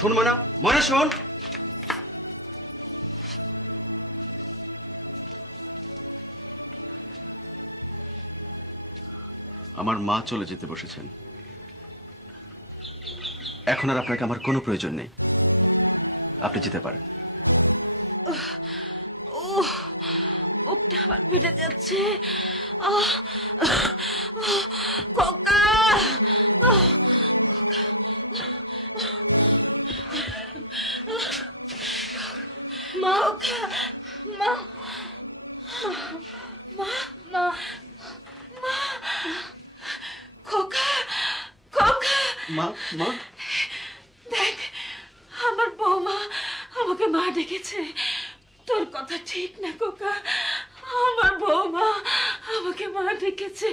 শোন ময়না, ময়না শোন। আমার মা চলে যেতে বসেছেন, এখন আর আপনাকে আমার কোনো প্রয়োজন নেই, আপনি যেতে পারেন। বুকটা আমার ফেটে যাচ্ছে। খোকা, মা, মা, মা, মা, মা, খোকা, খোকা। মা, মা, দেখ, আমার বৌমা আমাকে মা ডেকেছে। তোর কথা ঠিক না খোকা, আমার বৌমা আমাকে মা ডেকেছে।